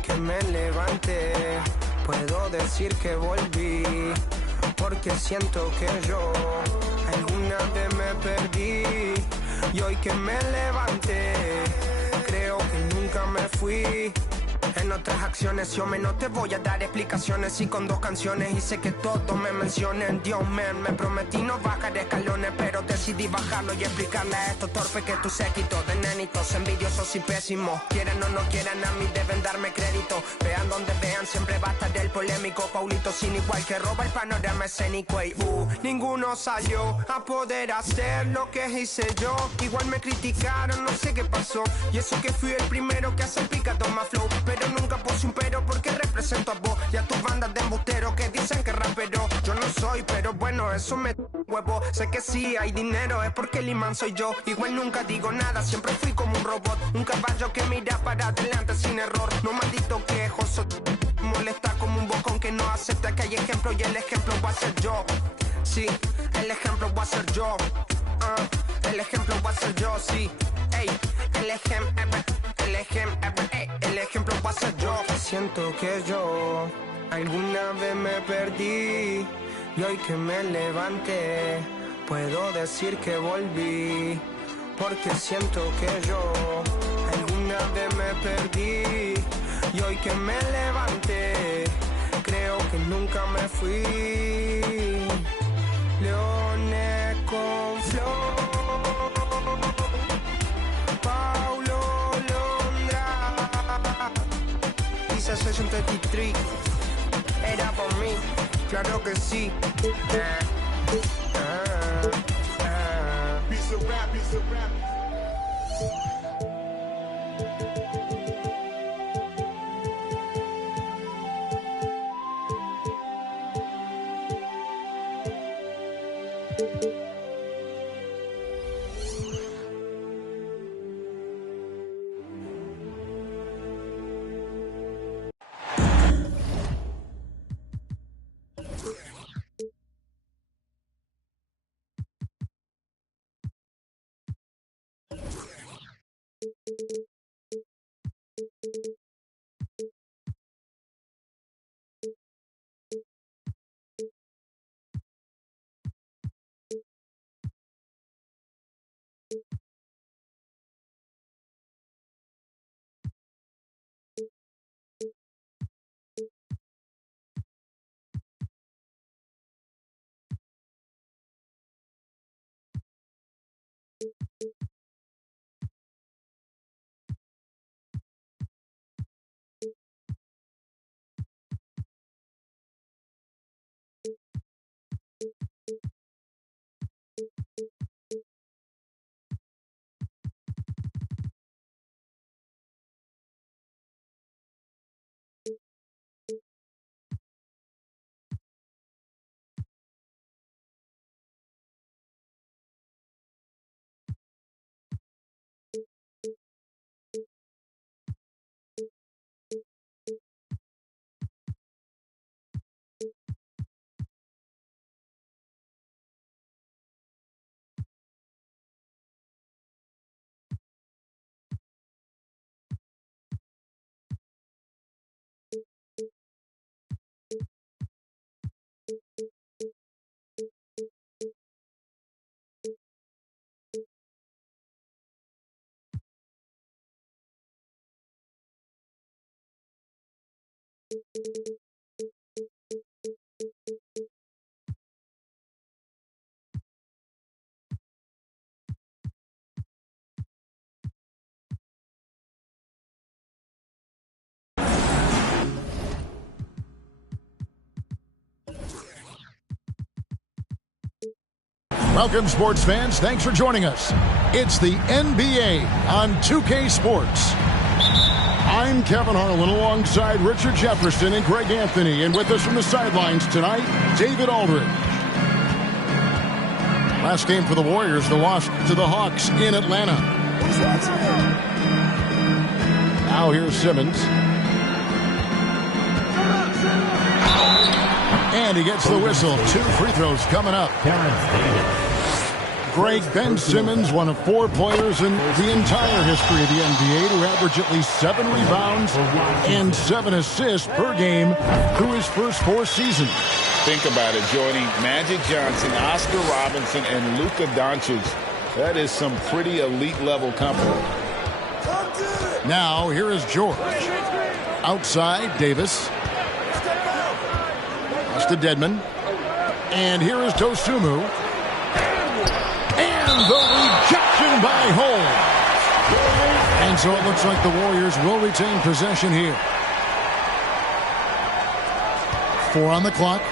que me levanté, puedo decir que volví, porque siento que yo alguna vez me perdí. Y hoy que me levanté, creo que nunca me fui. En otras acciones yo no te voy a dar explicaciones. Y con 2 canciones hice que todos me mencionen. Dios man, me prometí no bajar escalones, pero decidí bajarlo y explicarle a estos torpes que tu séquito de nenitos envidiosos y pésimos, quieran o no quieran, a mí deben darme crédito. Vean donde vean, siempre va a estar el polémico Paulito sin igual que roba el panorama escénico. Y ninguno salió a poder hacer lo que hice yo. Igual me criticaron, no sé qué pasó. Y eso que fui el primero que hace picado más flow, pero nunca puse un pero porque represento a vos y a tus bandas de embusteros que dicen que rapero yo no soy, pero bueno, eso me huevo. Sé que sí hay dinero, es porque el imán soy yo. Igual nunca digo nada, siempre fui como un robot, un caballo que mira para adelante sin error. No maldito quejoso, molesta como un bocón que no acepta que hay ejemplo y el ejemplo va a ser yo. Sí, el ejemplo va a ser yo. El ejemplo va a ser yo, sí. Ey, el ejemplo va a ser yo. Siento que yo alguna vez me perdí, y hoy que me levanté, puedo decir que volví, porque siento que yo alguna vez me perdí. Y hoy que me levanté, creo que nunca me fui. Leones con flow, Paulo Londra, Pisa 63, era por mí, claro que sí. Piece of rap, piece of rap. Welcome, sports fans. Thanks for joining us. It's the NBA on 2K Sports. I'm Kevin Harlan alongside Richard Jefferson and Greg Anthony. And with us from the sidelines tonight, David Aldridge. Last game for the Warriors, the loss to the Hawks in Atlanta. Now here's Simmons. And he gets the whistle. 2 free throws coming up. Greg, Ben Simmons, one of 4 players in the entire history of the NBA to average at least 7 rebounds and 7 assists per game through his first 4 seasons. Think about it, joining Magic Johnson, Oscar Robinson, and Luka Doncic. That is some pretty elite level company. Now, here is George. Outside, Davis. That's to Dedmon. And here is Dosunmu. And the rejection by Holmes. And so it looks like the Warriors will retain possession here. 4 on the clock.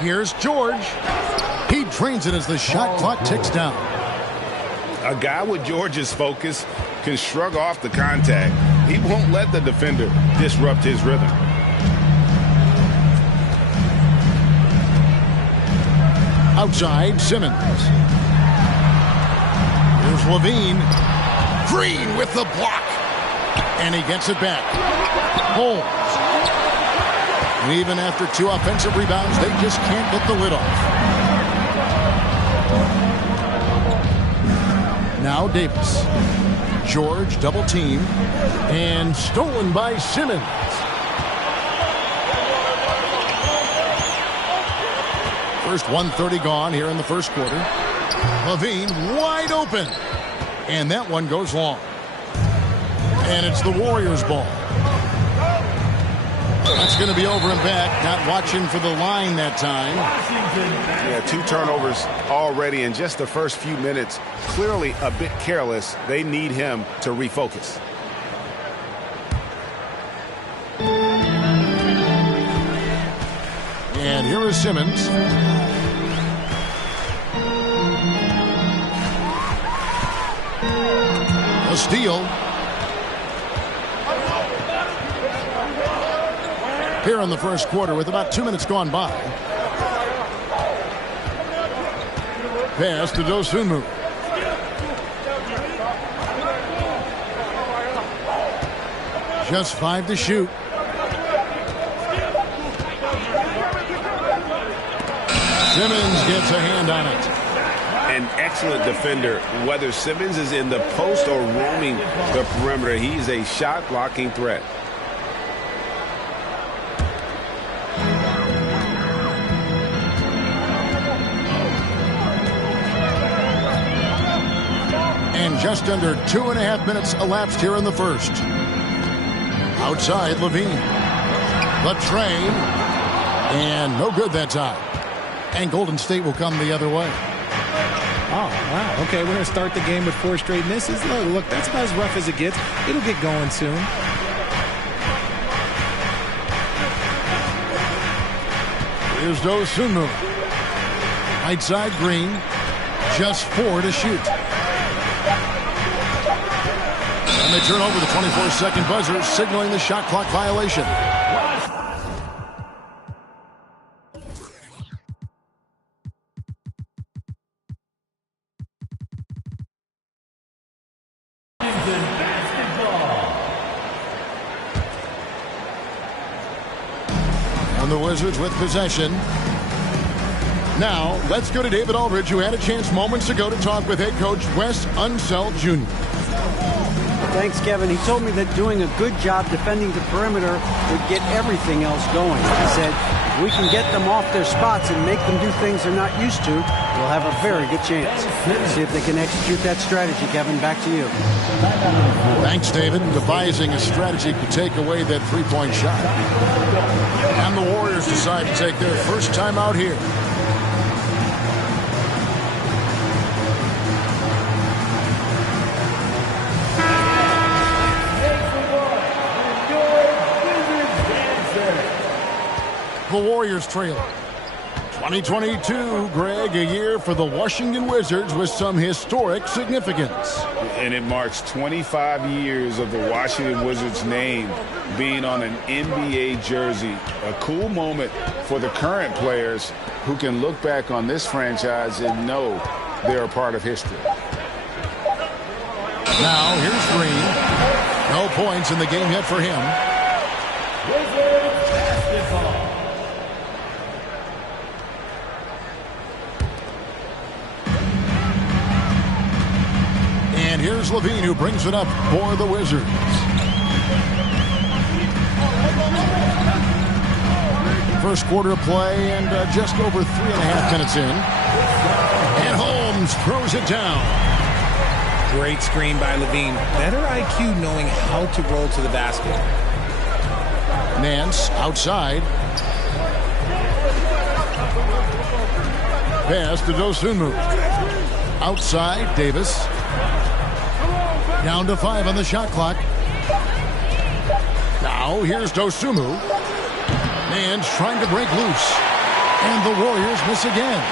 Here's George. He drains it as the shot clock ticks down. A guy with George's focus can shrug off the contact. He won't let the defender disrupt his rhythm. Outside, Simmons. Here's Levine. Green with the block. And he gets it back. Holmes. And even after 2 offensive rebounds, they just can't get the lid off. Now Davis. George double team. And stolen by Simmons. First 1:30 gone here in the first quarter. Levine wide open. And that one goes long. And it's the Warriors' ball. That's going to be over and back. Not watching for the line that time. Yeah, 2 turnovers already in just the first few minutes. Clearly a bit careless. They need him to refocus. And here is Simmons. A steal. Here in the first quarter with about 2 minutes gone by. Pass to Dosunmu. Just 5 to shoot. Simmons gets a hand on it. An excellent defender. Whether Simmons is in the post or roaming the perimeter, he's a shot blocking threat. And just under 2.5 minutes elapsed here in the first. Outside, Levine. The train. And no good that time. And Golden State will come the other way. Oh, wow. Okay, we're going to start the game with 4 straight misses. Look, that's about as rough as it gets. It'll get going soon. Here's Dosunmu. Right side, Green. Just 4 to shoot. And they turn over the 24-second buzzer, signaling the shot clock violation. And the Wizards with possession. Now, let's go to David Aldridge, who had a chance moments ago to talk with head coach Wes Unseld Jr. Thanks, Kevin. He told me that doing a good job defending the perimeter would get everything else going. He said, if we can get them off their spots and make them do things they're not used to, we'll have a very good chance. See if they can execute that strategy, Kevin. Back to you. Thanks, David. Devising a strategy to take away that three-point shot. And the Warriors decide to take their first time out here. The Warriors trail. 2022, Greg, a year for the Washington Wizards with some historic significance. And it marks 25 years of the Washington Wizards name being on an NBA jersey. A cool moment for the current players who can look back on this franchise and know they're a part of history. Now, here's Green. No points in the game yet for him. Here's Levine, who brings it up for the Wizards. First quarter play and just over 3.5 minutes in. And Holmes throws it down. Great screen by Levine. Better IQ knowing how to roll to the basket. Nance outside. Pass to Dosunmu. Outside, Davis. Down to 5 on the shot clock. Now here's Dosunmu. Nance trying to break loose. And the Warriors miss again.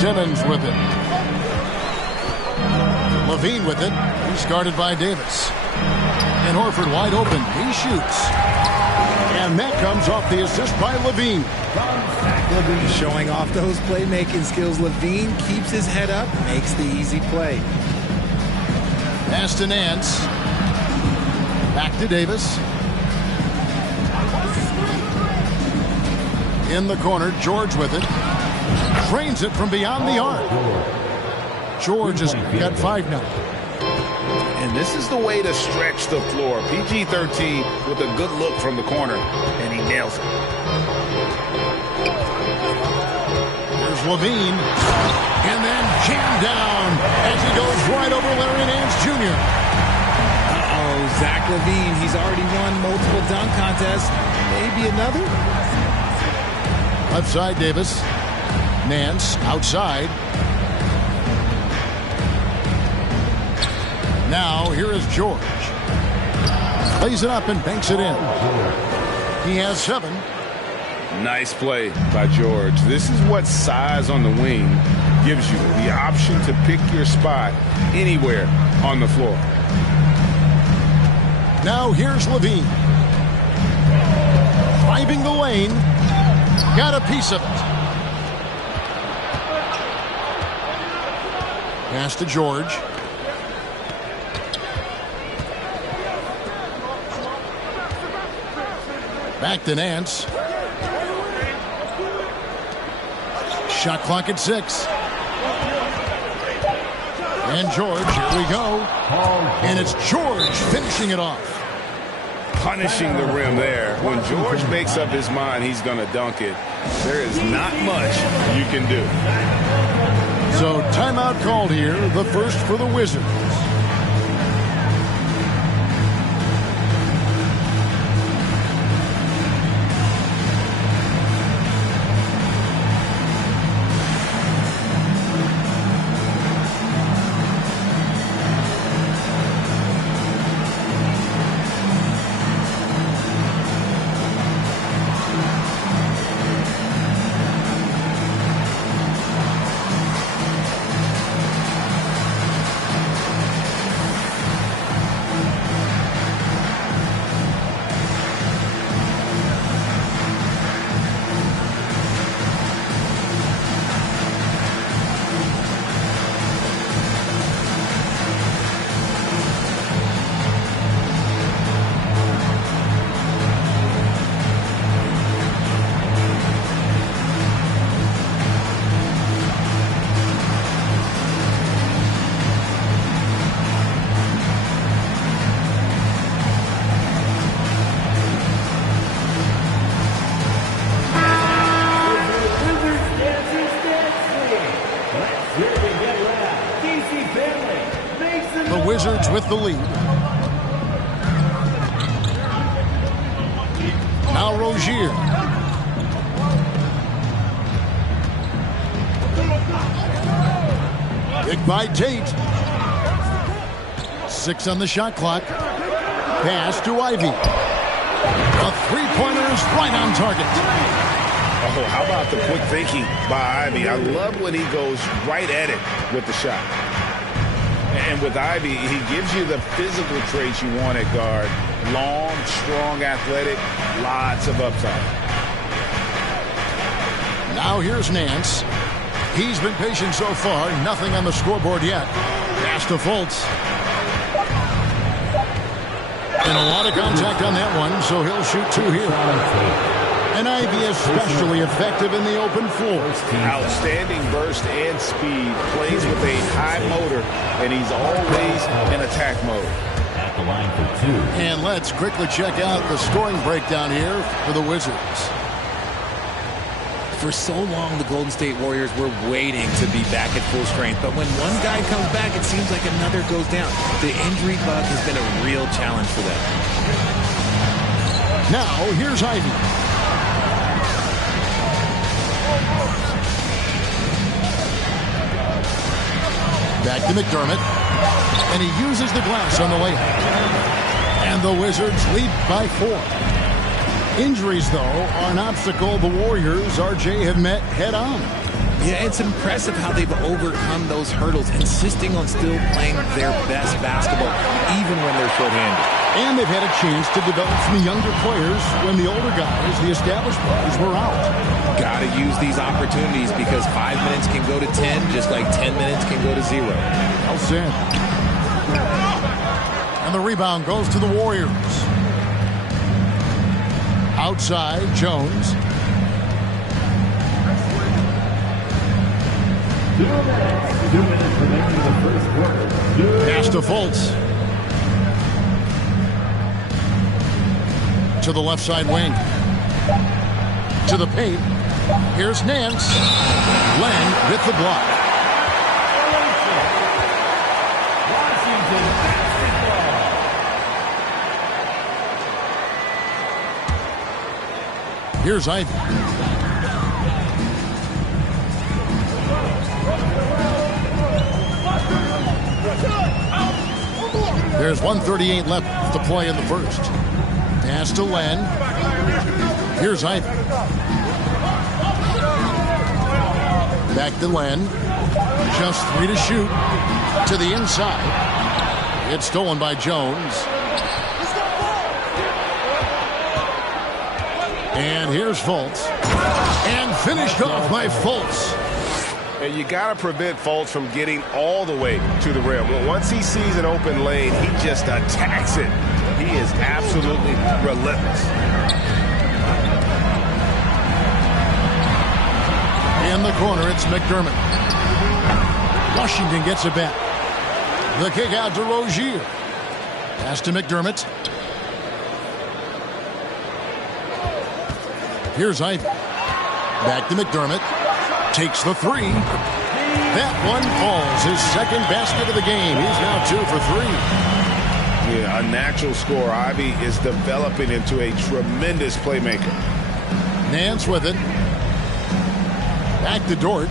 Simmons with it. Levine with it. He's guarded by Davis. And Horford wide open. He shoots. And that comes off the assist by Levine. Showing off those playmaking skills. Levine keeps his head up, makes the easy play. Pass to Nance. Back to Davis. In the corner, George with it. Trains it from beyond the arc. George has got 5 now. And this is the way to stretch the floor. PG-13 with a good look from the corner, and he nails it. There's Levine. And then jammed down as he goes right over Larry Nance Jr. Uh-oh, Zach Levine. He's already won multiple dunk contests. Maybe another? Left side, Davis. Nance outside. Now here is George. Plays it up and banks it in. He has 7. Nice play by George. This is what size on the wing gives you, the option to pick your spot anywhere on the floor. Now here's Levine. Driving the lane. Got a piece of it. Pass to George. Back to Nance. Shot clock at 6. And George, here we go. And it's George finishing it off. Punishing the rim there. When George makes up his mind he's going to dunk it, there is not much you can do. So timeout called here, the first for the Wizards. Wizards with the lead. Now Rozier. Pick by Tate. 6 on the shot clock. Pass to Ivy. A three-pointer is right on target. Oh, how about the quick thinking by Ivy? I love when he goes right at it with the shot. And with Ivy, he gives you the physical traits you want at guard. Long, strong, athletic, lots of upside. Now here's Nance. He's been patient so far. Nothing on the scoreboard yet. Pass to Fultz. And a lot of contact on that one, so he'll shoot 2 here. And Ivy especially effective in the open floor. Outstanding burst and speed. Plays with a high motor, and he's always in attack mode. At the line for 2. And let's quickly check out the scoring breakdown here for the Wizards. For so long, the Golden State Warriors were waiting to be back at full strength. But when one guy comes back, it seems like another goes down. The injury bug has been a real challenge for them. Now, here's Ivy. Back to McDermott. And he uses the glass on the layup. And the Wizards lead by 4. Injuries, though, are an obstacle the Warriors, RJ, have met head-on. Yeah, it's impressive how they've overcome those hurdles, insisting on still playing their best basketball, even when they're short-handed. And they've had a chance to develop some younger players when the older guys, the established players, were out. Got to use these opportunities because 5 minutes can go to 10, just like 10 minutes can go to 0. Well said. And the rebound goes to the Warriors. Outside, Jones. 2 minutes remaining in the first quarter. Pass to Fultz. To the left side wing. To the paint. Here's Nance. Len with the block. Here's Ivy. There's 1:38 left to play in the first. Pass to Len. Here's Ivy. Back to Len. Just 3 to shoot. To the inside. It's stolen by Jones. And here's Fultz. And finished off by Fultz. And you got to prevent Fultz from getting all the way to the rim. Well, once he sees an open lane, he just attacks it. He is absolutely relentless. In the corner, it's McDermott. Washington gets it back. The kick out to Rozier. Pass to McDermott. Here's Ivy. Back to McDermott. Takes the 3. That one falls. His second basket of the game. He's now 2 for 3. Yeah, a natural scorer. Ivy is developing into a tremendous playmaker. Nance with it. Back to Dort.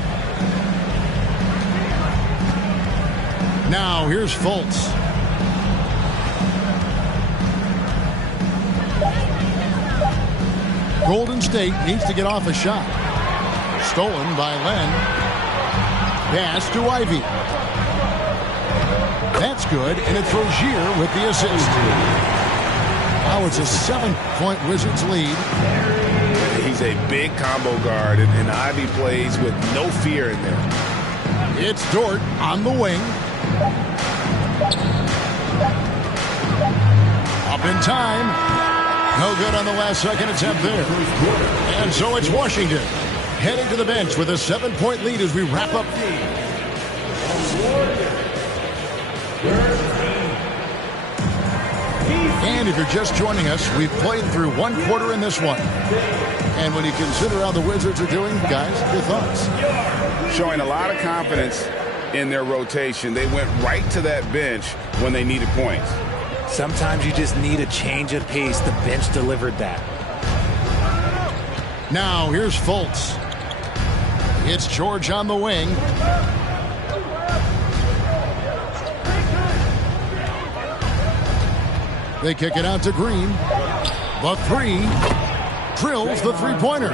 Now here's Fultz. Golden State needs to get off a shot. Stolen by Len. Pass to Ivy. That's good, and it's Rozier with the assist. Now it's a 7-point Wizards lead. He's a big combo guard, and Ivy plays with no fear in there. It's Dort on the wing. Up in time. No good on the last second attempt there. And so it's Washington heading to the bench with a 7-point lead as we wrap up. And if you're just joining us, we've played through 1 quarter in this one. And when you consider how the Wizards are doing, guys, your thoughts? Showing a lot of confidence in their rotation. They went right to that bench when they needed points. Sometimes you just need a change of pace. The bench delivered that. Now here's Fultz. It's George on the wing. They kick it out to Green. The 3 drills the 3-pointer.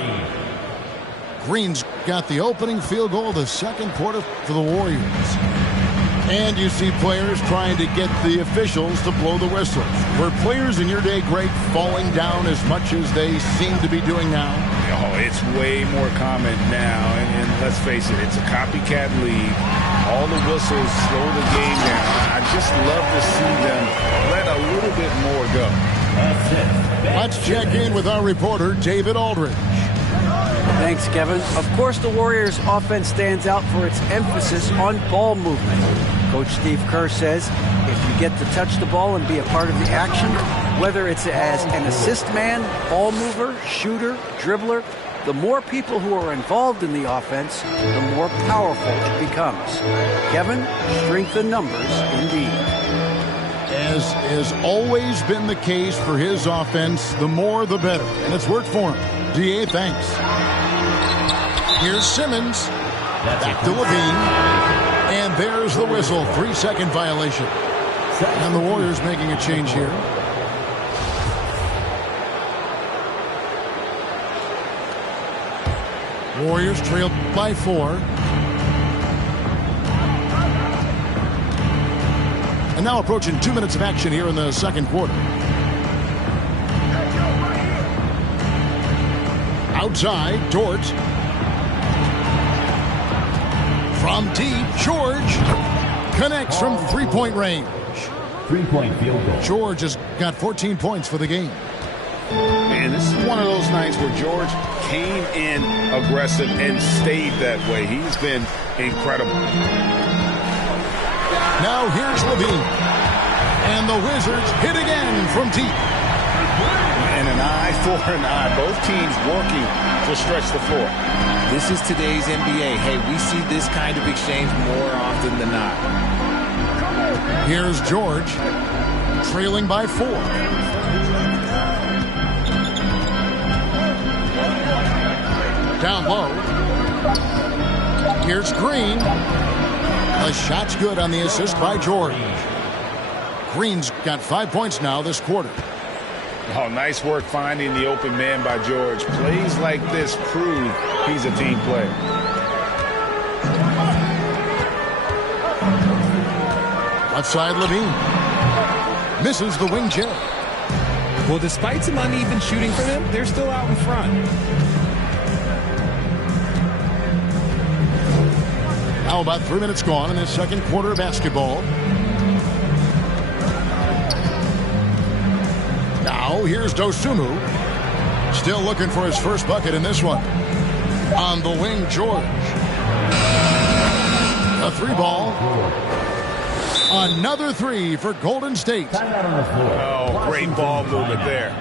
Green's got the opening field goal of the second quarter for the Warriors. And you see players trying to get the officials to blow the whistle. Were players in your day, Greg, falling down as much as they seem to be doing now? Oh, it's way more common now. And let's face it, it's a copycat league. All the whistles slow the game down. I just love to see them let a little bit more go. Let's check in with our reporter, David Aldridge. Thanks, Kevin. Of course, the Warriors' offense stands out for its emphasis on ball movement. Coach Steve Kerr says if you get to touch the ball and be a part of the action, whether it's as an assist man, ball mover, shooter, dribbler, the more people who are involved in the offense, the more powerful it becomes. Kevin, strength in numbers indeed. As has always been the case for his offense, the more the better. And it's worked for him. D.A., thanks. Here's Simmons. Back to Levine. And there's the whistle. 3-second violation. And the Warriors making a change here. Warriors trailed by 4. And now approaching 2 minutes of action here in the second quarter. Outside, Dort. From deep, George connects from three-point range. 3-point field goal. George has got 14 points for the game. Man, this is one of those nights where George came in aggressive and stayed that way. He's been incredible. Now here's Levine. And the Wizards hit again from deep. And an eye for an eye. Both teams working to stretch the floor. This is today's NBA. Hey, we see this kind of exchange more often than not. Here's George, trailing by 4. Down low. Here's Green. The shot's good on the assist by George. Green's got 5 points now this quarter. Oh, nice work finding the open man by George. Plays like this prove he's a team player. Outside Levine. Misses the wing jet. Well, despite some uneven shooting for them, they're still out in front. Now about 3 minutes gone in this second quarter of basketball. Now here's Dosunmu. Still looking for his first bucket in this one. On the wing, George. A 3-ball. Another 3 for Golden State. Oh, great ball movement there.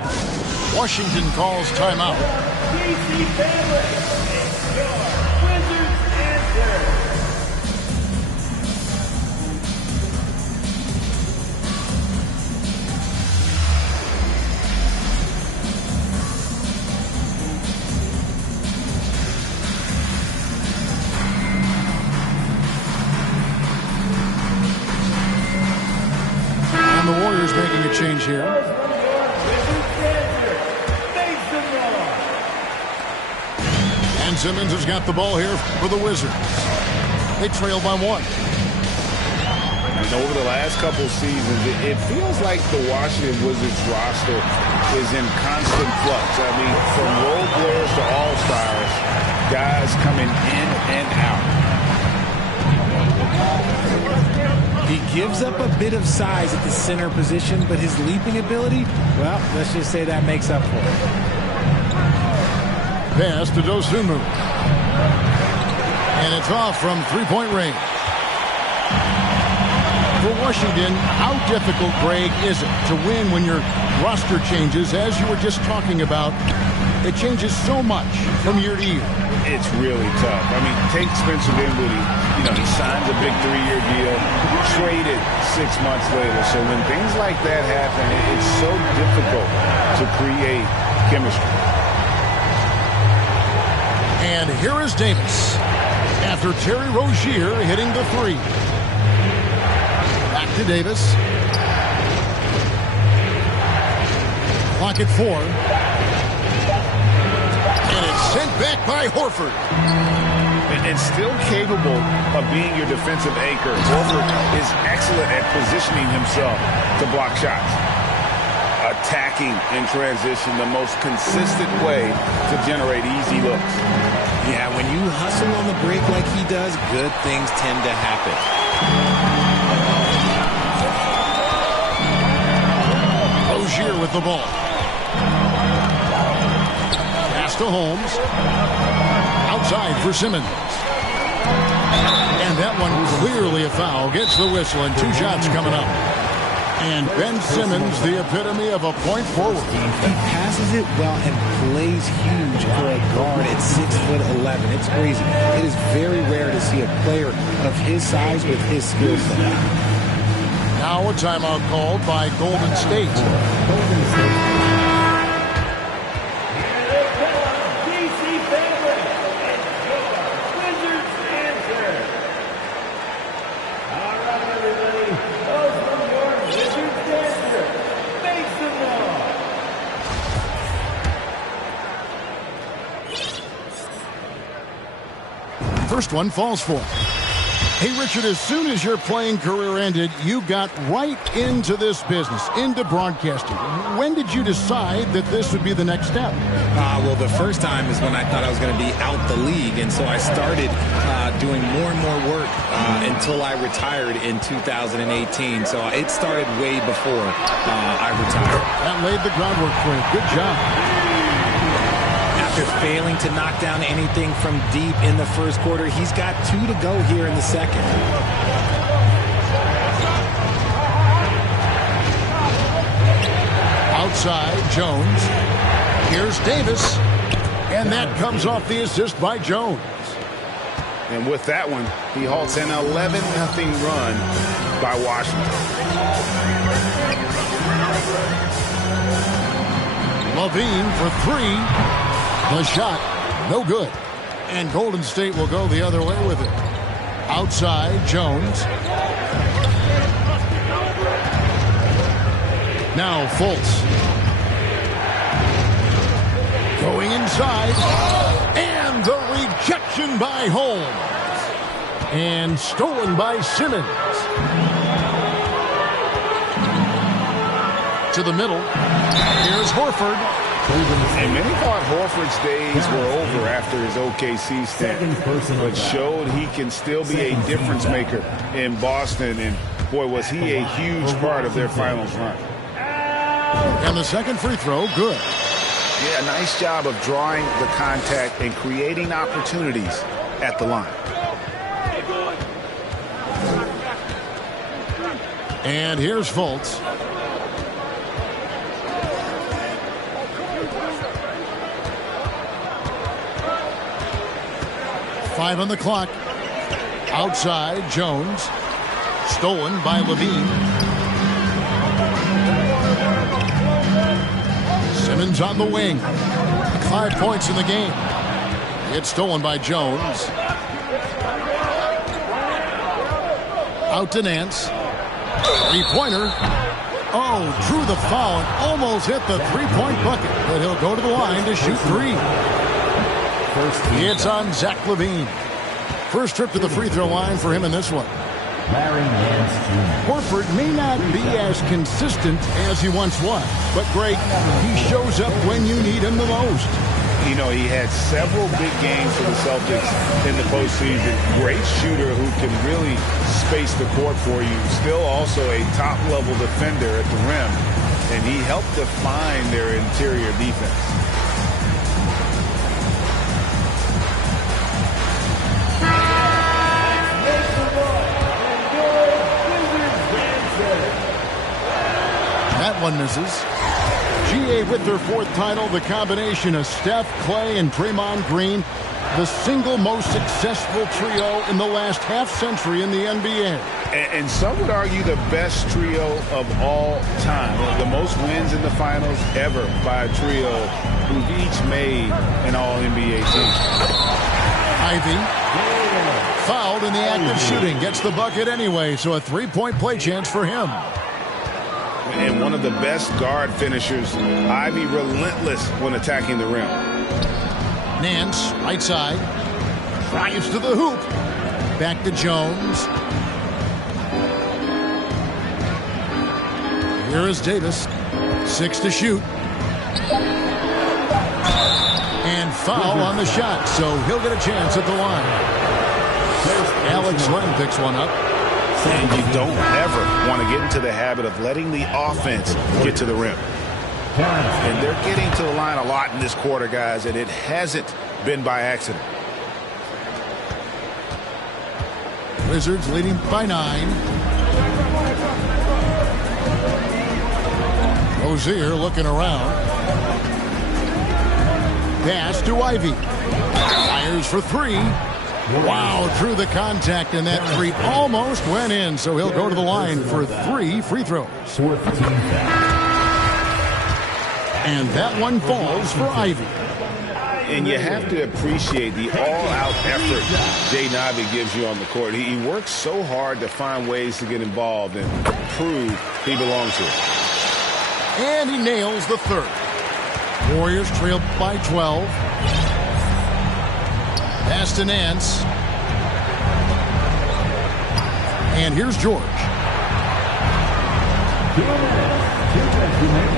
Washington calls timeout. DC family, it's your Wizards answer. And the Warriors making a change here. And Simmons has got the ball here for the Wizards. They trail by 1. And over the last couple seasons, it feels like the Washington Wizards roster is in constant flux. I mean, from role players to all-stars, guys coming in and out. He gives up a bit of size at the center position, but his leaping ability, well, let's just say that makes up for it. Pass to Dosunmu. And it's off from three-point range. For Washington, how difficult, Greg, is it to win when your roster changes, as you were just talking about? It changes so much from year to year. It's really tough. I mean, take Spencer Benvenuti. You know, he signs a big 3-year deal, traded 6 months later. So when things like that happen, it's so difficult to create chemistry. And here is Davis after Terry Rozier hitting the 3. Back to Davis. Clock at 4. And it's sent back by Horford. And still capable of being your defensive anchor. Horford is excellent at positioning himself to block shots. Attacking in transition, the most consistent way to generate easy looks. Yeah, when you hustle on the break like he does, good things tend to happen. Rozier with the ball. Pass to Holmes. inside for Simmons. And that one clearly a foul. Gets the whistle and 2 shots coming up. And Ben Simmons, the epitome of a point forward. He passes it well and plays huge for a guard at 6'11". It's crazy. It is very rare to see a player of his size with his skill set. Now a timeout called by Golden State. First one falls for. Hey, Richard, as soon as your playing career ended, you got right into this business, into broadcasting. When did you decide that this would be the next step? Well, the first time is when I thought I was going to be out the league, and so I started doing more and more work until I retired in 2018. So it started way before I retired. That laid the groundwork for you. Good job. After failing to knock down anything from deep in the first quarter, he's got 2 to go here in the second. Outside, Jones. Here's Davis. And that comes off the assist by Jones. And with that one, he halts an 11-0 run by Washington. Levine for 3. The shot, no good. And Golden State will go the other way with it. Outside, Jones. Now Fultz. Going inside. And the rejection by Holmes. And stolen by Simmons. To the middle. Here's Horford. And many thought Horford's days were over after his OKC stint, but showed he can still be a difference maker in Boston. And boy, was he a huge part of their finals run. And the second free throw, good. Yeah, nice job of drawing the contact and creating opportunities at the line. And here's Fultz. Five on the clock. Outside, Jones. Stolen by Levine. Simmons on the wing. 5 points in the game. It's stolen by Jones. Out to Nance. Three-pointer. Oh, drew the foul and almost hit the three-point bucket. But he'll go to the line to shoot 3. It's on Zach LaVine. First trip to the free throw line for him in this one. Horford may not be as consistent as he once was, but Greg, he shows up when you need him the most. You know, he had several big games for the Celtics in the postseason. Great shooter who can really space the court for you. Still also a top-level defender at the rim, and he helped define their interior defense. That one misses. GA with their 4th title, the combination of Steph, Clay, and Draymond Green, the single most successful trio in the last half-century in the NBA. And some would argue the best trio of all time. The most wins in the finals ever by a trio who've each made an All-NBA team. Ivy, fouled in the act of shooting, gets the bucket anyway, so a 3-point play chance for him. And one of the best guard finishers. Ivy relentless when attacking the rim. Nance, right side. Drives to the hoop. Back to Jones. Here is Davis. 6 to shoot. And foul on the shot, so he'll get a chance at the line. Alex Len picks one up. And you don't ever want to get into the habit of letting the offense get to the rim. And they're getting to the line a lot in this quarter, guys, and it hasn't been by accident. Wizards leading by 9. Rozier looking around. Pass to Ivy. Fires for 3. Wow, through the contact, and that 3 almost went in, so he'll go to the line for 3 free throws. And that one falls for Ivy. And you have to appreciate the all-out effort Jaden Ivey gives you on the court. He works so hard to find ways to get involved and prove he belongs here. And he nails the 3rd. Warriors trail by 12. Pass to Nance. And here's George.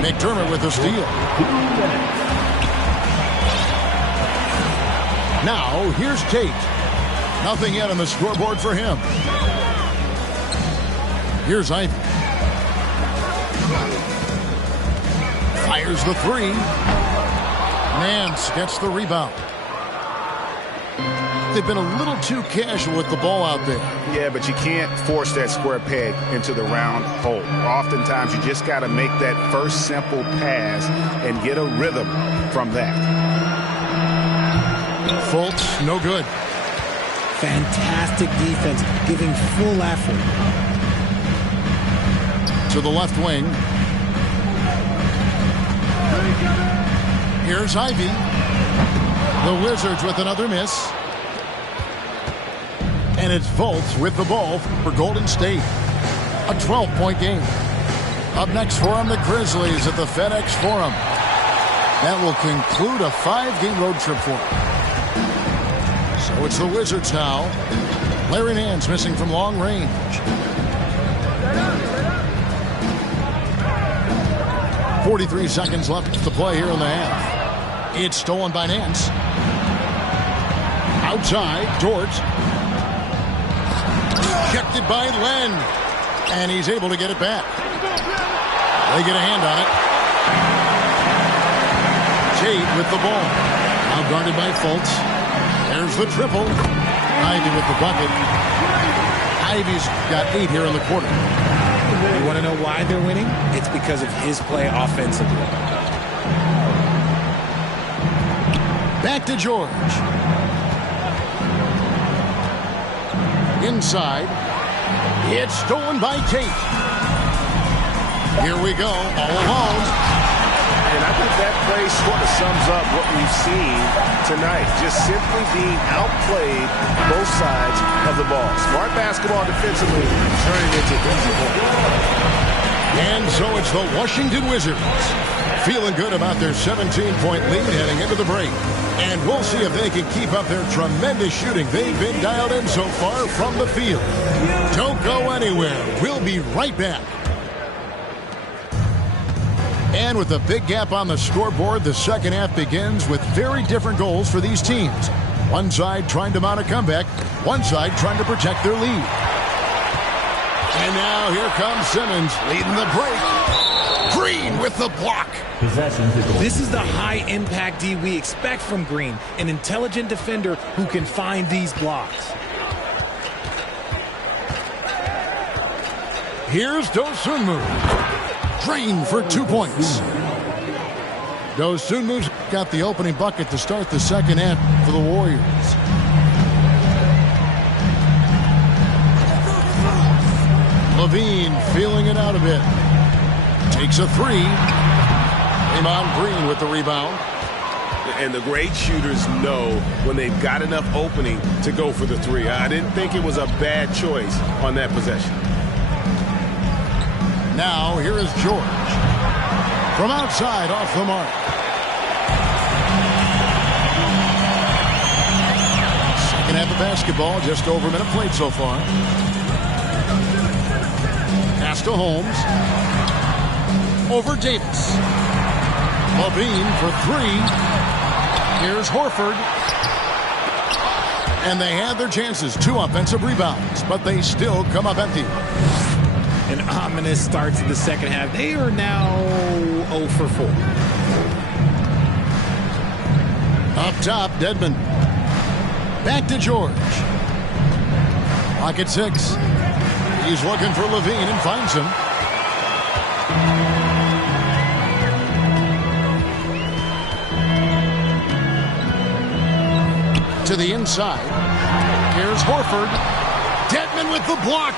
McDermott with the steal. Now, here's Tate. Nothing yet on the scoreboard for him. Here's Ivy. Fires the 3. Nance gets the rebound. They've been a little too casual with the ball out there. Yeah, but you can't force that square peg into the round hole. Oftentimes, you just got to make that first simple pass and get a rhythm from that. Fultz, no good. Fantastic defense, giving full effort. To the left wing. Here's Ivy. The Wizards with another miss. And it's Fultz with the ball for Golden State. A 12-point game. Up next for them, the Grizzlies at the FedEx Forum. That will conclude a 5-game road trip for them. So it's the Wizards now. Larry Nance missing from long range. .43 seconds left to play here in the half. It's stolen by Nance. Outside, Dort. Rejected by Len. And he's able to get it back. They get a hand on it. Tate with the ball. Now guarded by Fultz. There's the triple. Ivy with the bucket. Ivy's got 8 here in the quarter. You want to know why they're winning? It's because of his play offensively. Back to George. Inside. It's stolen by Tate. Here we go, all alone. And I think that play sort of sums up what we've seen tonight. Just simply being outplayed both sides of the ball. Smart basketball defensively, turning into easy points. And so it's the Washington Wizards. Feeling good about their 17-point lead heading into the break. And we'll see if they can keep up their tremendous shooting they've been dialed in so far from the field. Don't go anywhere. We'll be right back. And with a big gap on the scoreboard, the second half begins with very different goals for these teams. One side trying to mount a comeback, one side trying to protect their lead. And now here comes Simmons leading the break. Green with the block. This is the high-impact D we expect from Green, an intelligent defender who can find these blocks. Here's Dosunmu. Green for 2 points. Dosunmu's got the opening bucket to start the second half for the Warriors. Levine feeling it out a bit. Takes a 3. Draymond Green with the rebound. And the great shooters know when they've got enough opening to go for the 3. I didn't think it was a bad choice on that possession. Now here is George. From outside off the mark. Second half of basketball, just over a minute played so far. Pass to Holmes. Over Davis. Levine for 3. Here's Horford. And they had their chances. 2 offensive rebounds, but they still come up empty. An ominous start to the second half. They are now 0 for 4. Up top, Dedmon. Back to George. Pocket 6. He's looking for Levine and finds him. To the inside. Here's Horford. Dedmon with the block.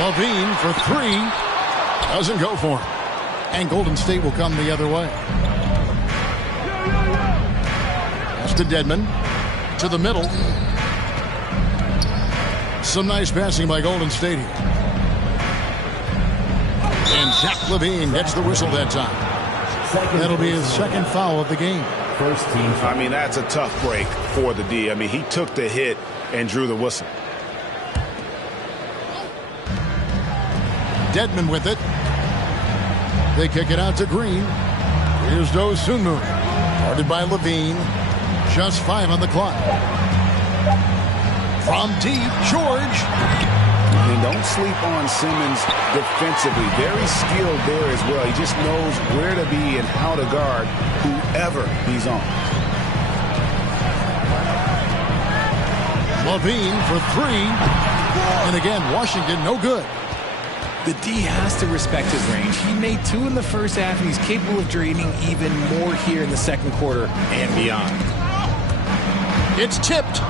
Levine for 3. Doesn't go for him. And Golden State will come the other way. Pass to Dedmon. To the middle. Some nice passing by Golden State here. And Zach Levine gets the whistle that time. That'll be his second foul of the game. First team. I mean, that's a tough break for the D. I mean, he took the hit and drew the whistle. Dedmon with it. They kick it out to Green. Here's Dosunmu. Guarded by Levine. Just 5 on the clock. From deep, George. I mean, don't sleep on Simmons defensively. Very skilled there as well. He just knows where to be and how to guard whoever he's on. Levine for 3. And again, Washington no good. The D has to respect his range. He made 2 in the first half, and he's capable of draining even more here in the second quarter and beyond. It's tipped.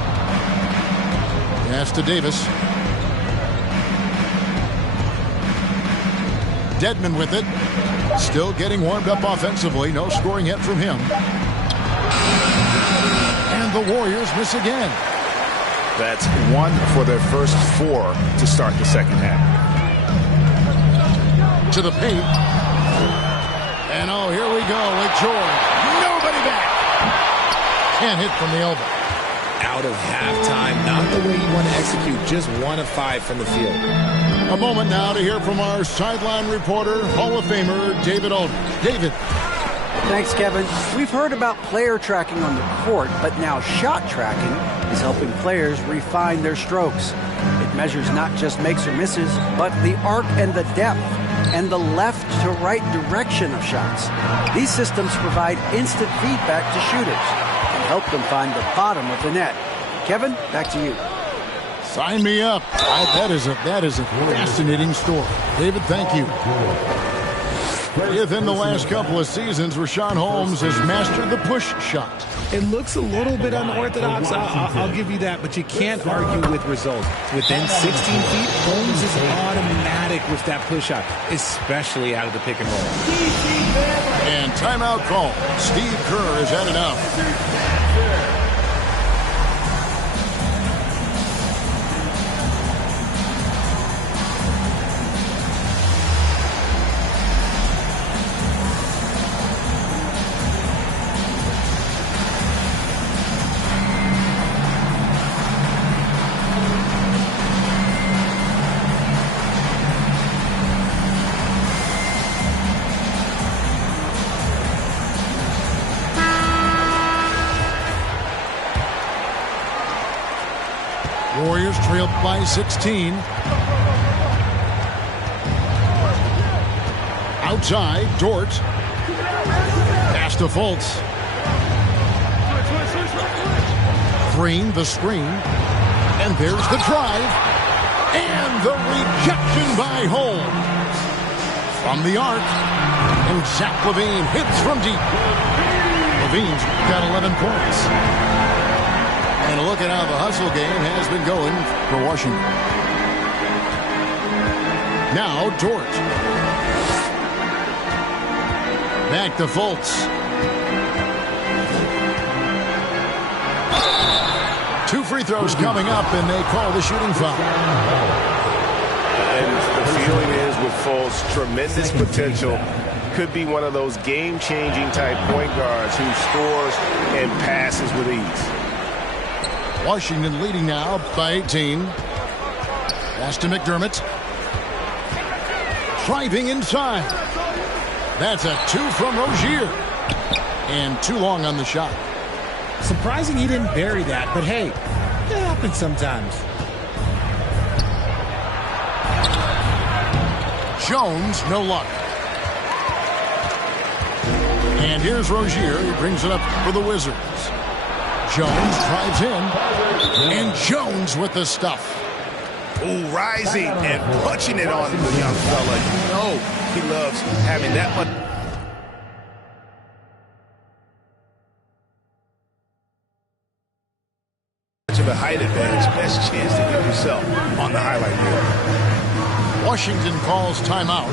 Pass to Davis. Dedmon with it. Still getting warmed up offensively. No scoring yet from him. And the Warriors miss again. That's 1 for their first 4 to start the second half. To the paint. And oh, here we go with George. Nobody back. Can't hit from the elbow. Out of halftime, not the way you want to execute, just 1 of 5 from the field. A moment now to hear from our sideline reporter, Hall of Famer David Aldridge. David. Thanks, Kevin. We've heard about player tracking on the court, but now shot tracking is helping players refine their strokes. It measures not just makes or misses, but the arc and the depth and the left to right direction of shots. These systems provide instant feedback to shooters and help them find the bottom of the net. Kevin, back to you. Sign me up. That is a fascinating story. David, thank you. Within the last couple of seasons, Rashawn Holmes has mastered the push shot. It looks a little bit unorthodox, I'll give you that, but you can't argue with results. Within 16 feet, Holmes is automatic with that push shot, especially out of the pick and roll. And timeout call. Steve Kerr has had enough. Warriors trailed by 16. Outside, Dort. Pass to Fultz. Green, the screen. And there's the drive. And the rejection by Holmes. From the arc. And Zach Levine hits from deep. Levine's got 11 points. And look at how the hustle game has been going for Washington. Now Dort. Back to Fultz. 2 free throws coming up, and they call the shooting foul. And the feeling is with Fultz, tremendous potential. Could be one of those game-changing type point guards who scores and passes with ease. Washington leading now by 18. Pass to McDermott. Driving inside. That's a 2 from Rozier. And too long on the shot. Surprising he didn't bury that, but hey, it happens sometimes. Jones, no luck. And here's Rozier. He brings it up for the Wizards. Jones drives in. And Jones with the stuff. Ooh, rising and punching it on the young fella. You know he loves having that much. Of a height advantage, best chance to get yourself on the highlight reel. Washington calls timeout.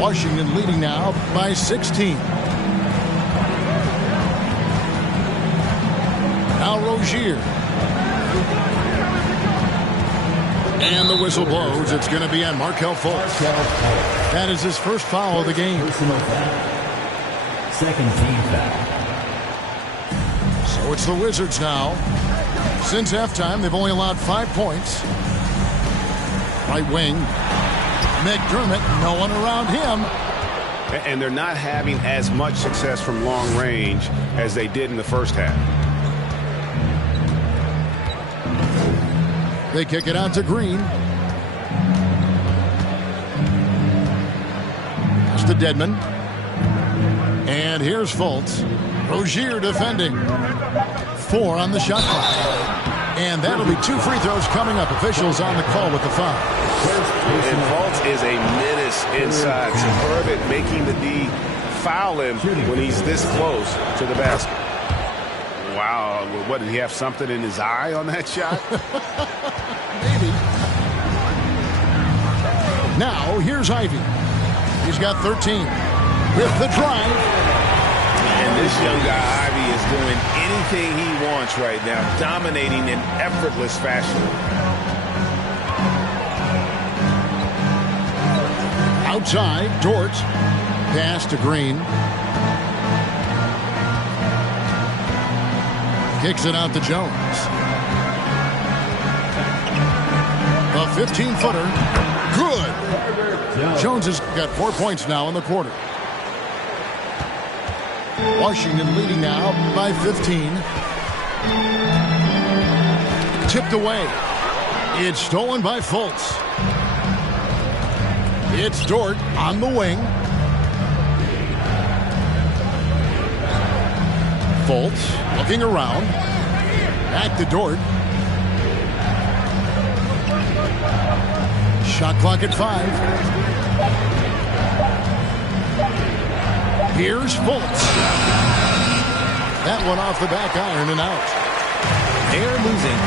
Washington leading now by 16. Now Rozier. And the whistle blows. It's going to be on Markelle Fultz. That is his first foul of the game. Second team foul. So it's the Wizards now. Since halftime, they've only allowed 5 points. Right wing. McDermott, no one around him. And they're not having as much success from long range as they did in the first half. They kick it out to Green. It's to Dedmon. And here's Fultz. Rozier defending. 4 on the shot clock. And that'll be 2 free throws coming up. Officials on the call with the foul. And Fultz is a menace inside. Superb at making the D foul him when he's this close to the basket. Wow. What, did he have something in his eye on that shot? Maybe. Now, here's Ivy. He's got 13 with the drive. And this young guy, Ivy, is doing anything he wants right now, dominating in effortless fashion. Outside, Dort. Pass to Green. Kicks it out to Jones. A 15-footer. Good. Jones has got 4 points now in the quarter. Washington leading now by 15. Tipped away. It's stolen by Fultz. It's Dort on the wing. Fultz looking around. Back to Dort. Shot clock at 5. Here's Fultz. That one off the back iron and out. They're losing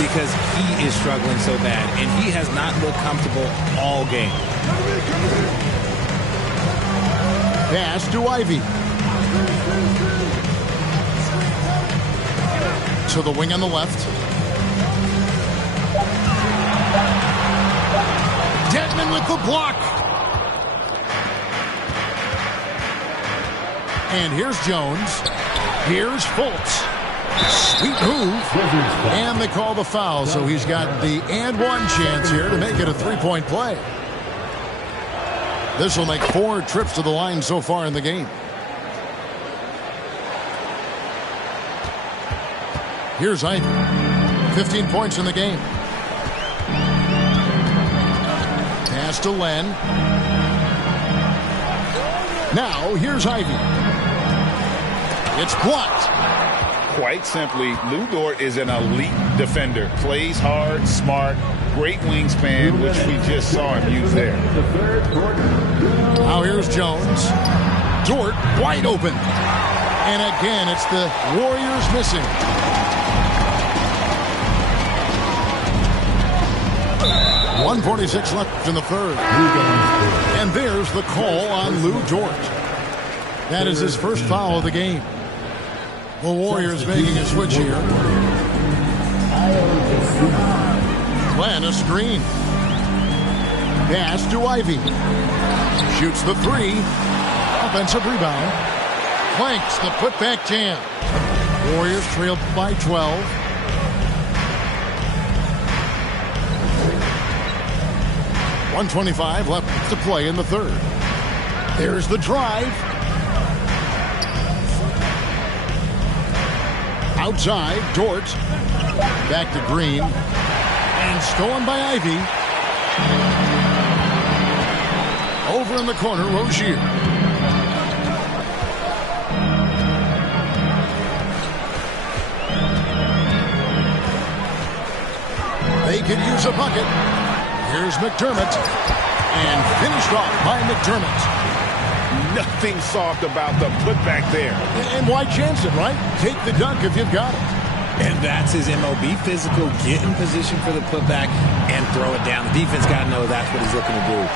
because he is struggling so bad, and he has not looked comfortable all game. Pass to Ivy. To the wing on the left. Dedmon with the block. And here's Jones. Here's Fultz. Sweet move. And they call the foul, so he's got the and one chance here to make it a 3-point play. This will make 4 trips to the line so far in the game. Here's Ivy. 15 points in the game. Pass to Len. Now here's Ivy. It's blocked. Quite simply, Lou Dort is an elite defender. Plays hard, smart, great wingspan, which we just saw him use there. Now here's Jones. Dort wide open. And again, it's the Warriors missing. .146 left in the third. And there's the call on Lou Dort. That is his first foul of the game. The Warriors making a switch here. Glenn, a screen. Pass to Ivy. Shoots the 3. Offensive rebound. Clanks the putback jam. Warriors trail by 12. 1:25 left to play in the third. There's the drive. Outside, Dort. Back to Green. And stolen by Ivy. Over in the corner, Rozier. They could use a bucket. Here's McDermott. And finished off by McDermott. Nothing soft about the putback there. And why chance it, right? Take the dunk if you've got it. And that's his MO. Be physical, get in position for the putback, and throw it down. The defense got to know that's what he's looking to do.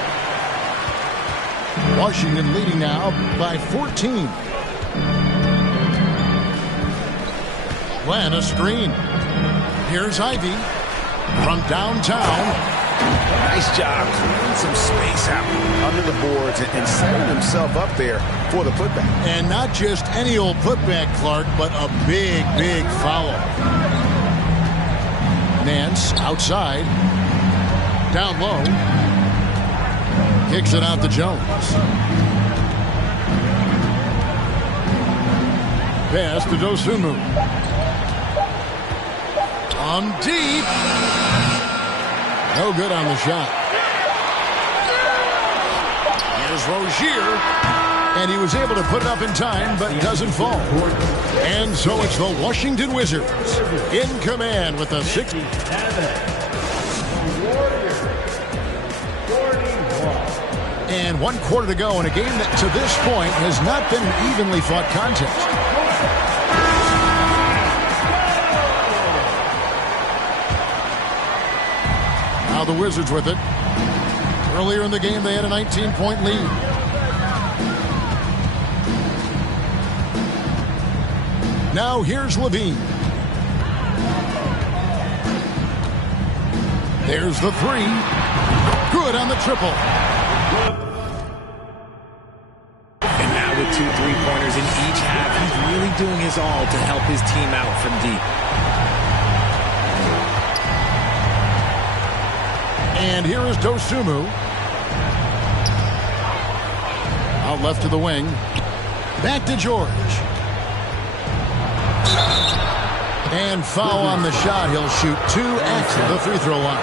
Washington leading now by 14. Glenn, a screen. Here's Ivy from downtown. Nice job clearing some space out under the boards and setting himself up there for the putback. And not just any old putback, Clark, but a big, big foul. Nance outside. Down low. Kicks it out to Jones. Pass to Dosunmu. On deep. No good on the shot. Here's Rozier. And he was able to put it up in time, but doesn't fall. And so it's the Washington Wizards in command with a 6. And 1 quarter to go in a game that to this point has not been an evenly fought contest. Now the Wizards with it. Earlier in the game, they had a 19-point lead. Now here's Levine. There's the three. Good on the triple. And now with 2 3-pointers in each half, he's really doing his all to help his team out from deep. And here is Dosunmu. Out left to the wing. Back to George. And foul on the shot. He'll shoot 2 at the free throw line.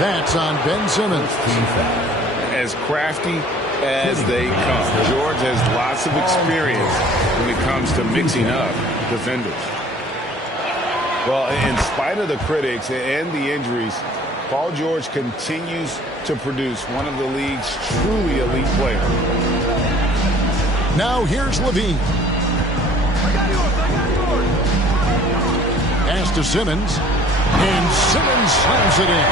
That's on Ben Simmons. As crafty as they come. George has lots of experience when it comes to mixing up defenders. Well, in spite of the critics and the injuries, Paul George continues to produce one of the league's truly elite players. Now here's Levine. Pass to Simmons. And Simmons slams it in.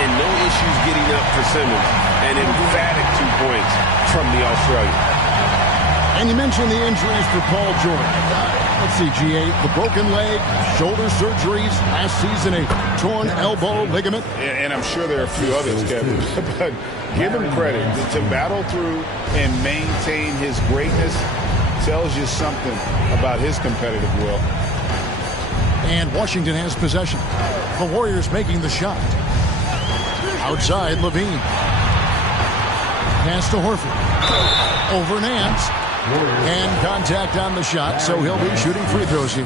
And no issues getting up for Simmons. An emphatic 2 points from the Australian. And you mentioned the injuries for Paul George. Let's see, GA, the broken leg, shoulder surgeries, last season a torn elbow ligament. And I'm sure there are a few others, Kevin. But give him credit. To battle through and maintain his greatness tells you something about his competitive will. And Washington has possession. The Warriors making the shot. Outside, Levine. Pass to Horford. Over Nance. And contact on the shot, so he'll be shooting free throws here.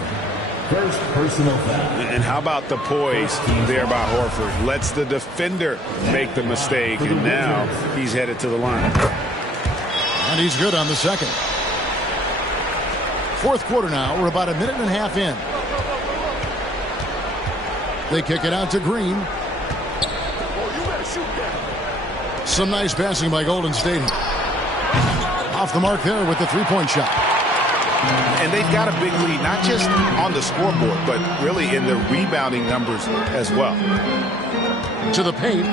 First personal foul. And how about the poise there by Horford? Lets the defender make the mistake, and now he's headed to the line. And he's good on the second. Fourth quarter now. We're about a minute and a half in. They kick it out to Green. Some nice passing by Golden State. Off the mark there with the three-point shot. And they've got a big lead, not just on the scoreboard, but really in the rebounding numbers as well. To the paint.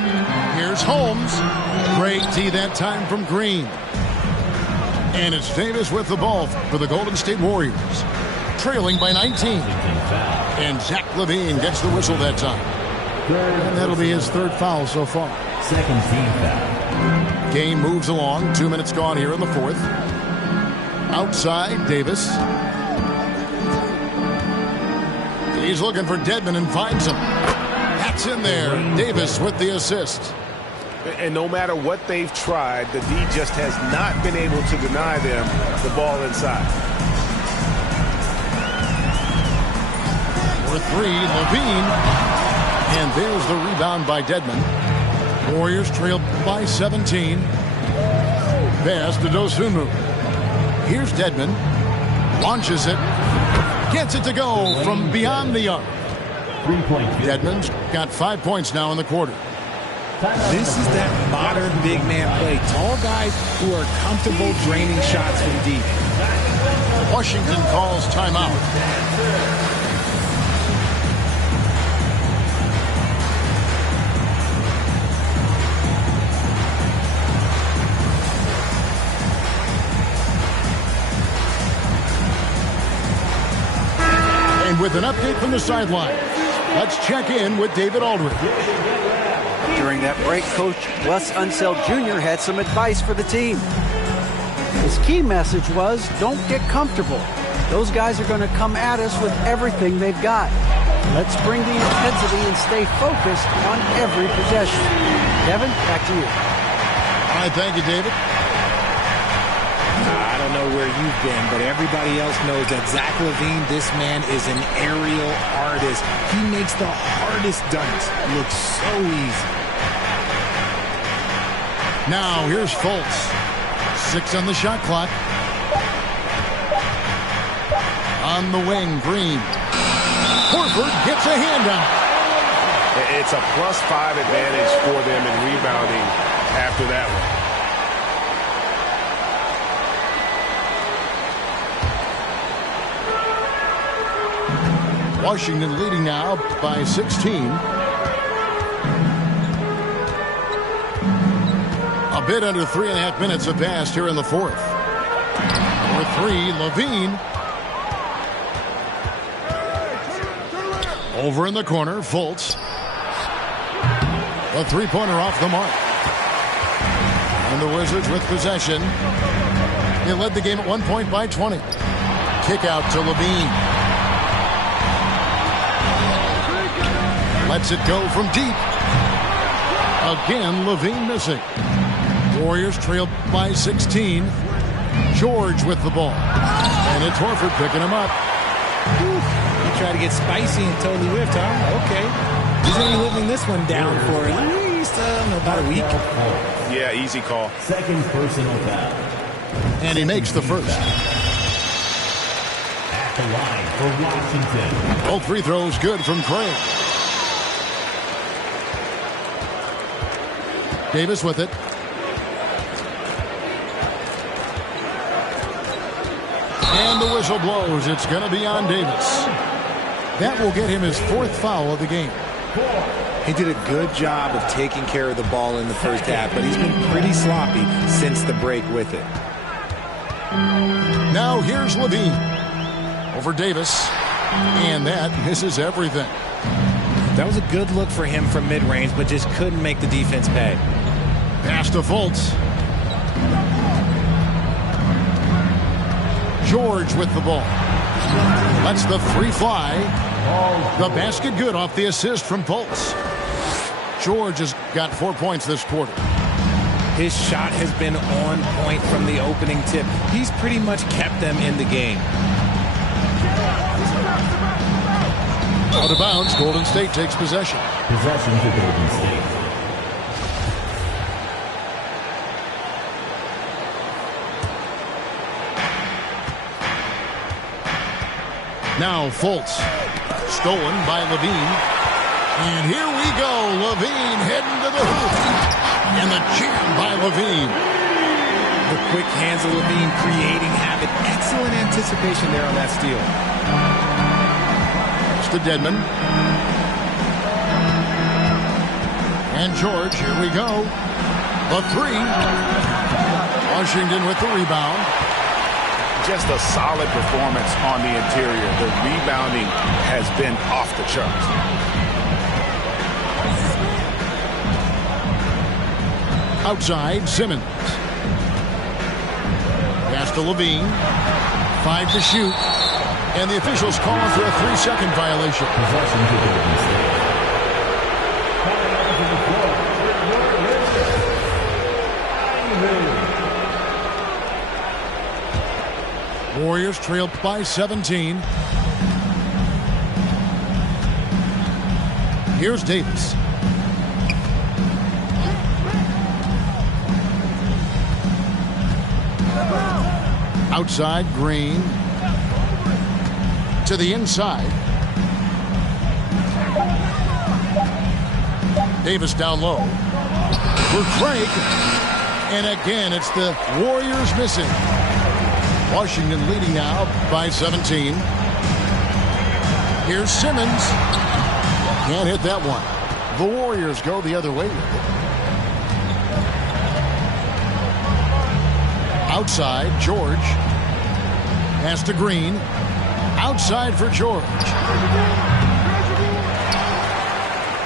Here's Holmes. Great D that time from Green. And it's Davis with the ball for the Golden State Warriors. Trailing by 19. And Zach LaVine gets the whistle that time. And that'll be his third foul so far. Second team foul. Game moves along. 2 minutes gone here in the fourth. Outside, Davis. He's looking for Dedmon and finds him. That's in there. Davis with the assist. And no matter what they've tried, the D just has not been able to deny them the ball inside. For three, Levine. And there's the rebound by Dedmon. Warriors trail by 17. Pass to Dosunmu. Here's Dedmon. Launches it. Gets it to go from beyond the arc. Dedmon's got 5 points now in the quarter. This is that modern big man play. Tall guys who are comfortable draining shots from deep. Washington calls timeout. And with an update from the sideline, let's check in with David Aldridge. During that break, Coach Wes Unseld Jr. had some advice for the team. His key message was, don't get comfortable. Those guys are going to come at us with everything they've got. Let's bring the intensity and stay focused on every possession. Kevin, back to you. All right, thank you, David. I don't know where you've been, but everybody else knows that Zach LaVine, this man is an aerial artist. He makes the hardest dunks look so easy. Now, here's Fultz. 6 on the shot clock. On the wing, Green. Horford gets a hand on it. It's a +5 advantage for them in rebounding after that one. Washington leading now by 16. A bit under 3.5 minutes have passed here in the fourth. For three, Levine. Over in the corner, Fultz. A three-pointer off the mark. And the Wizards with possession. They led the game at 1 point by 20. Kick out to Levine. Lets it go from deep. Again, Levine missing. Warriors trail by 16. George with the ball. And it's Horford picking him up. He tried to get spicy and totally whiffed, huh? Okay. He's only living this one down for at least, about a week. Yeah, easy call. Second personal foul. And he makes the first. At the line for Washington. Both free throws good from Craig. Davis with it. And the whistle blows. It's going to be on Davis. That will get him his 4th foul of the game. He did a good job of taking care of the ball in the first half, but he's been pretty sloppy since the break with it. Now here's Levine. Over Davis. And that misses everything. That was a good look for him from mid-range, but just couldn't make the defense pay. Pass to Fultz. George with the ball. Lets the three fly. The basket good off the assist from Fultz. George has got 4 points this quarter. His shot has been on point from the opening tip. He's pretty much kept them in the game. Out of bounds, Golden State takes possession. Possession to Golden State. Now Fultz. Stolen by Levine. And here we go. Levine heading to the hoop. And the jam by Levine. The quick hands of Levine creating havoc. Excellent anticipation there on that steal. To Dedmon. And George, here we go. A three. Washington with the rebound. Just a solid performance on the interior. The rebounding has been off the charts. Outside, Simmons. Pass to Levine. 5 to shoot. And the officials calling for a 3-second violation. Possession to Golden State. Warriors trail by 17. Here's Davis. Outside, Green. To the inside. Davis down low. For Craig. And again, it's the Warriors missing. Washington leading now by 17. Here's Simmons. Can't hit that one. The Warriors go the other way with it. Outside, George. Pass to Green. Outside for George.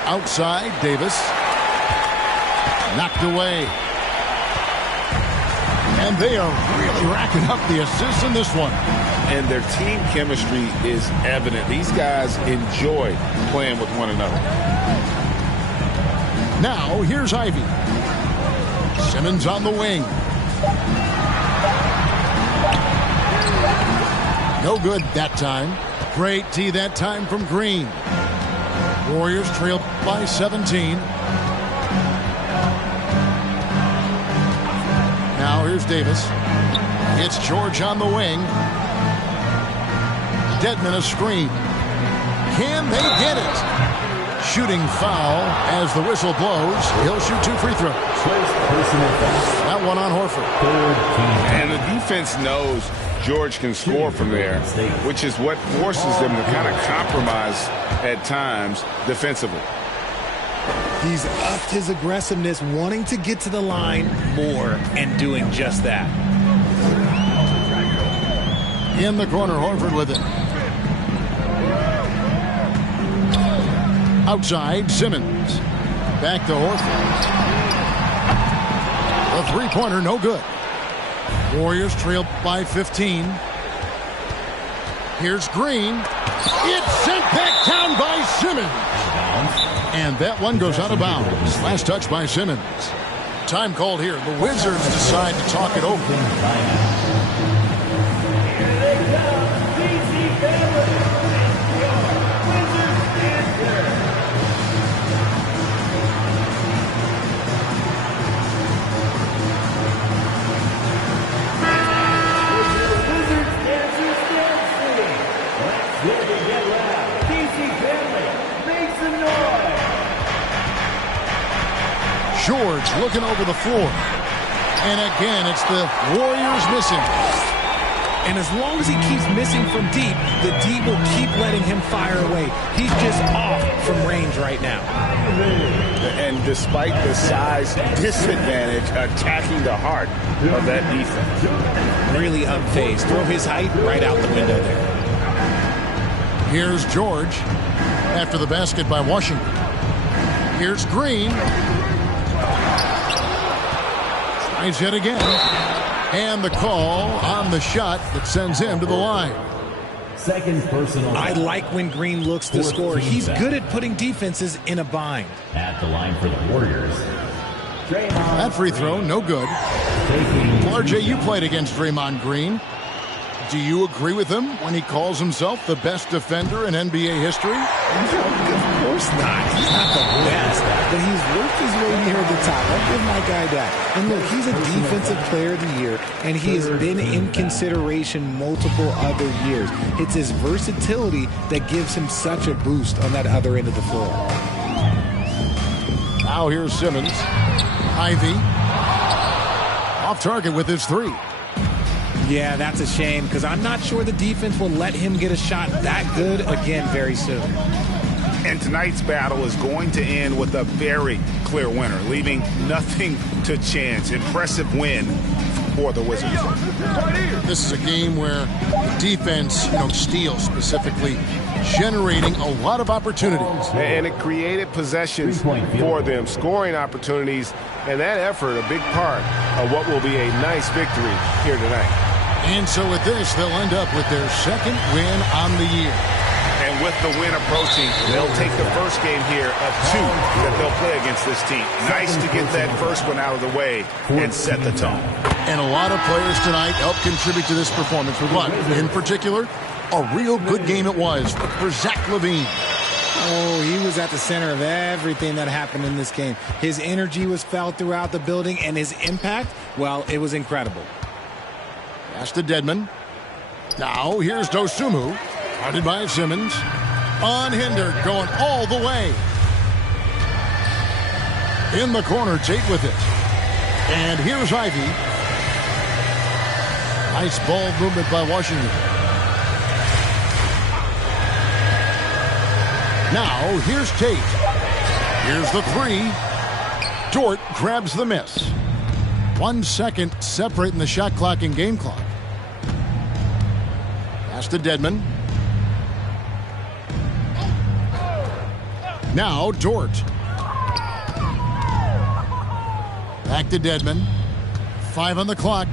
Outside, Davis. Knocked away. And they are really racking up the assists in this one. And their team chemistry is evident. These guys enjoy playing with one another. Now, here's Ivy. Simmons on the wing. No good that time. Great tee that time from Green. Warriors trail by 17. Now here's Davis. It's George on the wing. Dedman a screen. Can they get it? Shooting foul as the whistle blows. He'll shoot 2 free throws. That one on Horford. And the defense knows George can score from there, which is what forces them to kind of compromise at times defensively. He's upped his aggressiveness, wanting to get to the line more and doing just that. In the corner, Horford with it. Outside, Simmons. Back to Horford. A three-pointer, no good. Warriors trail by 15. Here's Green. It's sent back down by Simmons. And that one goes out of bounds. Last touch by Simmons. Time called here. The Wizards decide to talk it over. George looking over the floor. And again, it's the Warriors missing. And as long as he keeps missing from deep, the D will keep letting him fire away. He's just off from range right now. And despite the size disadvantage, attacking the heart of that defense. Really unfazed. Throw his height right out the window there. Here's George after the basket by Washington. Here's Green. Tries it again. And the call on the shot that sends him to the line. Second personal. I like when Green looks to score. He's good at putting defenses in a bind. At the line for the Warriors. That free throw, no good. RJ, you played against Draymond Green. Do you agree with him when he calls himself the best defender in NBA history? Of course not. He's not the best, but he's worked his way near the top. I'll give my guy that. And look, he's a defensive player of the year, and he has been in consideration multiple other years. It's his versatility that gives him such a boost on that other end of the floor. Now here's Simmons. Ivy. Off target with his three. Yeah, that's a shame because I'm not sure the defense will let him get a shot that good again very soon. And tonight's battle is going to end with a very clear winner, leaving nothing to chance. Impressive win for the Wizards. This is a game where the defense, steals specifically, generating a lot of opportunities. And it created possessions for them, scoring opportunities, and that effort a big part of what will be a nice victory here tonight. And so with this, they'll end up with their second win on the year. And And with the win approaching, they'll take the first game here of 2 that they'll play against this team. Nice to get that first one out of the way and set the tone. And a lot of players tonight helped contribute to this performance. But in particular, a real good game it was for Zach LaVine. Oh, he was at the center of everything that happened in this game. His energy was felt throughout the building, and his impact, well, it was incredible. Pass to Dedmon. Now here's Dosunmu. Guarded by Simmons. Unhindered, going all the way. In the corner, Tate with it. And here's Ivy. Nice ball movement by Washington. Now, here's Tate. Here's the 3. Dort grabs the miss. 1 second separating the shot clock and game clock. Pass to Dedmon. Now, Dort. Back to Dedmon. 5 on the clock.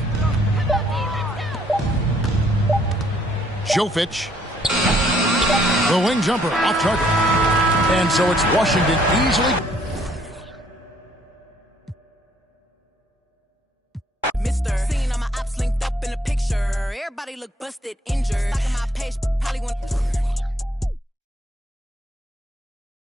Jovic. The wing jumper off target. And so it's Washington easily. Mister, seen all my ops linked up in a picture. Everybody look busted, injured. Like my page, probably want.